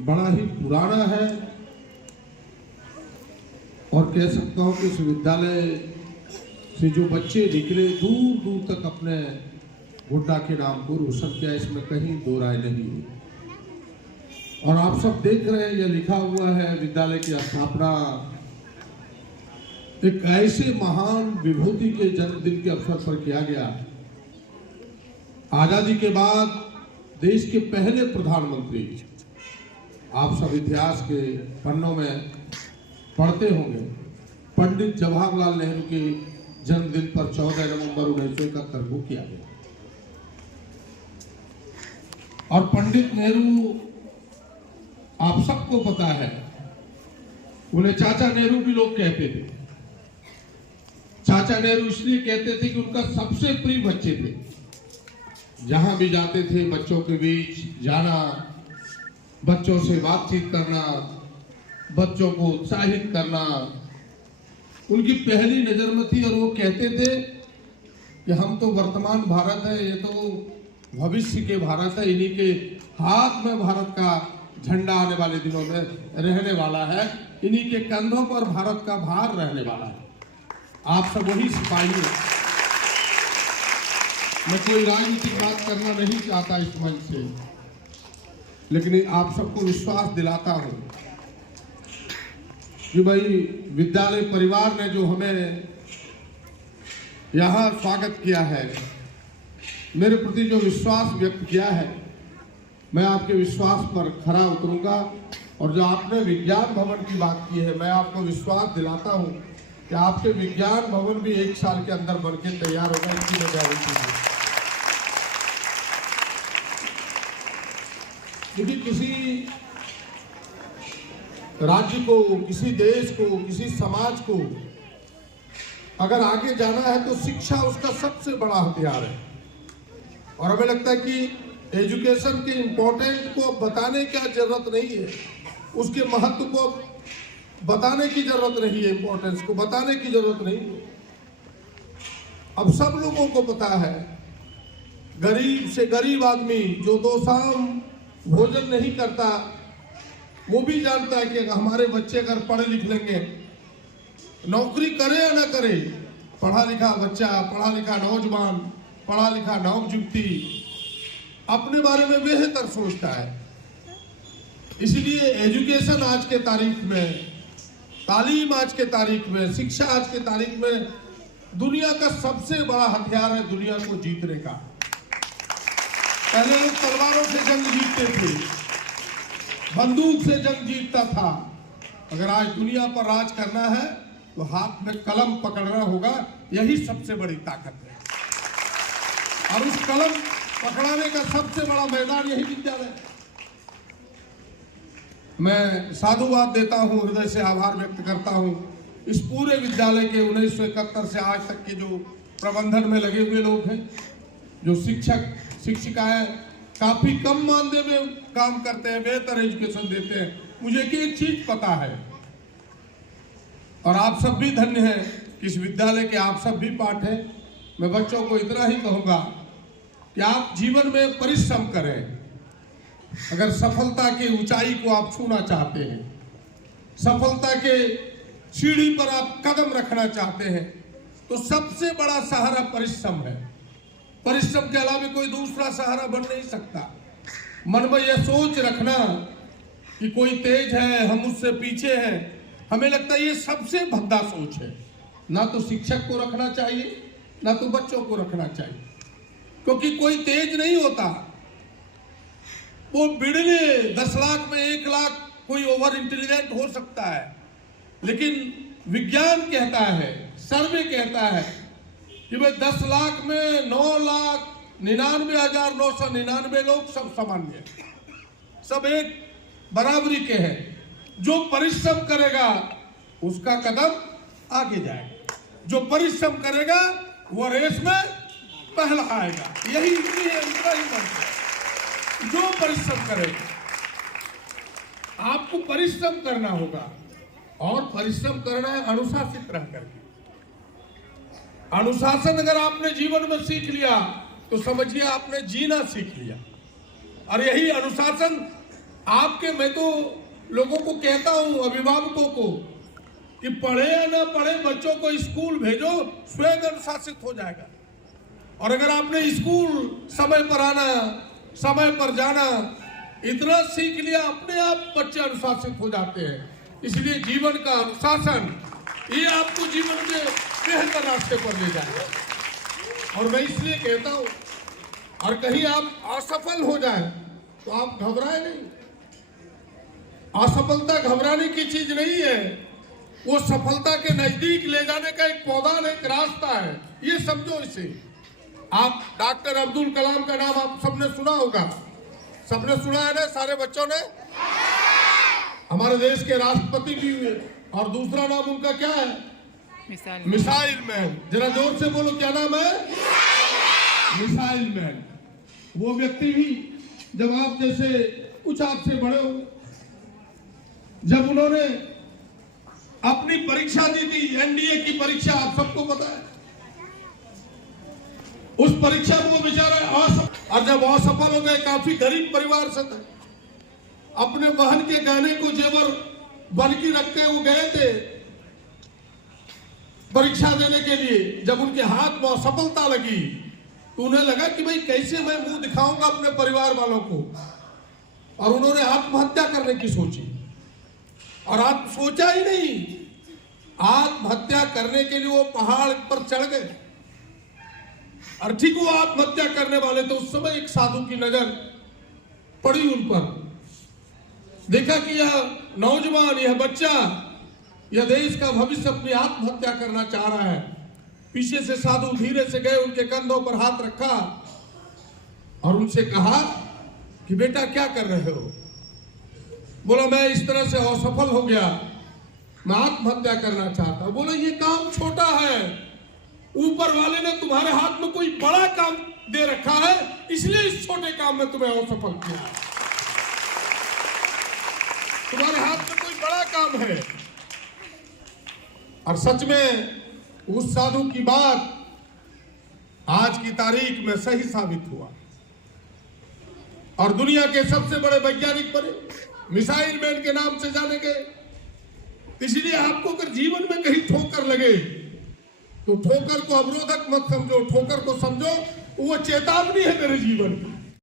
बड़ा ही पुराना है और कह सकता हूं कि इस विद्यालय से जो बच्चे निकले दूर दूर तक अपने गोड्डा के नाम को रोशन किया, इसमें कहीं दो राय नहीं है। और आप सब देख रहे हैं, यह लिखा हुआ है विद्यालय की स्थापना एक ऐसे महान विभूति के जन्मदिन के अवसर पर किया गया। आजादी के बाद देश के पहले प्रधानमंत्री, आप सब इतिहास के पन्नों में पढ़ते होंगे, पंडित जवाहरलाल नेहरू के जन्मदिन पर 14 नवंबर 1971 को किया गया। और पंडित नेहरू आप सबको पता है, उन्हें चाचा नेहरू भी लोग कहते थे। चाचा नेहरू इसलिए कहते थे कि उनका सबसे प्रिय बच्चे थे। जहां भी जाते थे बच्चों के बीच जाना, बच्चों से बातचीत करना, बच्चों को उत्साहित करना उनकी पहली नजर में थी। और वो कहते थे कि हम तो वर्तमान भारत है, ये तो भविष्य के भारत है, इन्हीं के हाथ में भारत का झंडा आने वाले दिनों में रहने वाला है, इन्हीं के कंधों पर भारत का भार रहने वाला है। आप सब वही सिपाही हैं। मैं कोई राजनीतिक बात करना नहीं चाहता इस मंच से, लेकिन आप सबको विश्वास दिलाता हूं कि भाई विद्यालय परिवार ने जो हमें यहां स्वागत किया है, मेरे प्रति जो विश्वास व्यक्त किया है, मैं आपके विश्वास पर खरा उतरूंगा। और जो आपने विज्ञान भवन की बात की है, मैं आपको विश्वास दिलाता हूं कि आपके विज्ञान भवन भी 1 साल के अंदर बनके तैयार होगा। इसकी मैं गारंटी है। क्योंकि किसी राज्य को, किसी देश को, किसी समाज को अगर आगे जाना है तो शिक्षा उसका सबसे बड़ा हथियार है। और हमें लगता है कि एजुकेशन के इम्पोर्टेंट को बताने की जरूरत नहीं है, उसके महत्व को बताने की जरूरत नहीं है, इम्पोर्टेंस को बताने की जरूरत नहीं है। अब सब लोगों को पता है, गरीब से गरीब आदमी जो 2 शाम भोजन नहीं करता, वो भी जानता है कि हमारे बच्चे अगर पढ़े लिख लेंगे, नौकरी करे या ना करे, पढ़ा लिखा बच्चा, पढ़ा लिखा नौजवान, पढ़ा लिखा नवयुवती अपने बारे में बेहतर सोचता है। इसलिए एजुकेशन आज के तारीख में, तालीम आज के तारीख में, शिक्षा आज के तारीख में दुनिया का सबसे बड़ा हथियार है दुनिया को जीतने का। पहले लोग तलवारों से जंग जीतते थे, बंदूक से जंग जीतता था। अगर आज दुनिया पर राज करना है तो हाथ में कलम पकड़ना होगा, यही सबसे बड़ी ताकत है। और उस कलम पकड़ाने का सबसे बड़ा मैदान यही विद्यालय है। मैं साधुवाद देता हूं, हृदय से आभार व्यक्त करता हूं इस पूरे विद्यालय के 1971 से आज तक के जो प्रबंधन में लगे हुए लोग हैं, जो शिक्षक शिक्षिकाएं काफी कम मानदेय में काम करते हैं, बेहतर एजुकेशन देते हैं। मुझे एक चीज पता है, और आप सब भी धन्य हैं कि इस विद्यालय के आप सब भी पाठ हैं। मैं बच्चों को इतना ही कहूंगा कि आप जीवन में परिश्रम करें। अगर सफलता की ऊंचाई को आप छूना चाहते हैं, सफलता के सीढ़ी पर आप कदम रखना चाहते हैं, तो सबसे बड़ा सहारा परिश्रम है। परिश्रम के अलावा कोई दूसरा सहारा बन नहीं सकता। मन में यह सोच रखना कि कोई तेज है, हम उससे पीछे हैं, हमें लगता है ये सबसे भद्दा सोच है। ना तो शिक्षक को रखना चाहिए, ना तो बच्चों को रखना चाहिए, क्योंकि कोई तेज नहीं होता। वो बिड़ने 10 लाख में 1 लाख कोई ओवर इंटेलिजेंट हो सकता है, लेकिन विज्ञान कहता है, सर्वे कहता है कि भाई 10 लाख में 9,99,999 लोग सब सामान्य हैं, सब एक बराबरी के हैं। जो परिश्रम करेगा उसका कदम आगे जाएगा, जो परिश्रम करेगा वो रेस में पहला आएगा। यही है उनका ही मंत्र है। जो परिश्रम करेगा, आपको परिश्रम करना होगा, और परिश्रम करना है अनुशासित रह करके। अनुशासन अगर आपने जीवन में सीख लिया तो समझिए आपने जीना सीख लिया। और यही अनुशासन आपके, मैं तो लोगों को कहता हूं, अभिभावकों को, कि पढ़े या ना पढ़े बच्चों को स्कूल भेजो, स्वयं अनुशासित हो जाएगा। और अगर आपने स्कूल समय पर आना, समय पर जाना, इतना सीख लिया, अपने आप बच्चे अनुशासित हो जाते हैं। इसलिए जीवन का अनुशासन, ये आपको जीवन में बेहतर रास्ते पर ले जाएगा। और मैं इसलिए कहता हूं, और कहीं आप असफल हो जाए तो आप घबराए नहीं। असफलता घबराने की चीज नहीं है, वो सफलता के नजदीक ले जाने का एक पौधा, एक रास्ता है, ये समझो इसे। आप डॉक्टर अब्दुल कलाम का नाम आप सबने सुना होगा, सबने सुना है ना, सारे बच्चों ने। हमारे देश के राष्ट्रपति भी हुए, और दूसरा नाम उनका क्या है? Missile man. जरा जोर से बोलो, क्या नाम है? Missile man. वो व्यक्ति भी जब आप जैसे कुछ आपसे बड़े होंगे, जब उन्होंने अपनी परीक्षा दी थी, एनडीए की परीक्षा, आप सबको पता है, उस परीक्षा में वो बेचारा और जब असफल हो गए, काफी गरीब परिवार से थे, अपने बहन के गहने को जेवर बनकी रखते वो गए थे परीक्षा देने के लिए। जब उनके हाथ में असफलता लगी तो उन्हें लगा कि भाई कैसे मैं मुंह दिखाऊंगा अपने परिवार वालों को, और उन्होंने आत्महत्या करने की सोची। और आप सोचा ही नहीं, आत्महत्या करने के लिए वो पहाड़ पर चढ़ गए। और ठीक वो आत्महत्या करने वाले तो उस समय एक साधु की नजर पड़ी उन पर। देखा कि यह नौजवान, यह बच्चा, यह देश का भविष्य अपनी आत्महत्या करना चाह रहा है। पीछे से साधु धीरे से गए, उनके कंधों पर हाथ रखा और उनसे कहा कि बेटा क्या कर रहे हो? बोला मैं इस तरह से असफल हो गया, मैं आत्महत्या करना चाहता हूं। बोला ये काम छोटा है, ऊपर वाले ने तुम्हारे हाथ में कोई बड़ा काम दे रखा है, इसलिए इस छोटे काम में तुम्हें असफल किया है। तुम्हारे हाथ में कोई बड़ा काम है। और सच में उस साधु की बात आज की तारीख में सही साबित हुआ, और दुनिया के सबसे बड़े वैज्ञानिक बने, मिसाइल मैन के नाम से जाने गए। इसलिए आपको अगर जीवन में कहीं ठोकर लगे तो ठोकर को अवरोधक मत समझो, ठोकर को समझो वो चेतावनी है मेरे जीवन की।